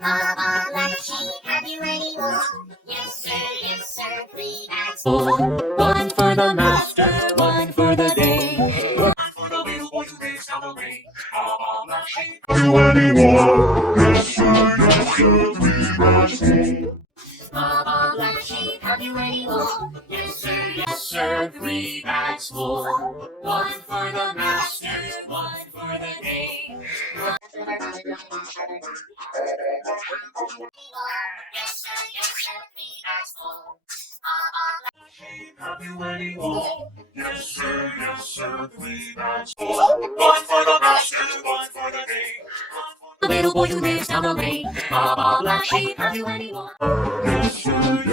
Baa Baa, black sheep, have you any wool? Yes sir, 3 bags full. One for the master, one for the day. One for the little boy who lives down the lane. Baa Baa, black sheep, have you any wool? Yes sir, 3 bags full. Baa Baa, black sheep, have you any wool? Yes sir, 3 bags full. One for the master, one for the day. Yes sir, 3 bags full. Have you any wool? Yes sir, 3 bags full. One for the master, one for the day. The little boy who lives down the lane. Baa Baa, black sheep, have you any wool? Yes sir,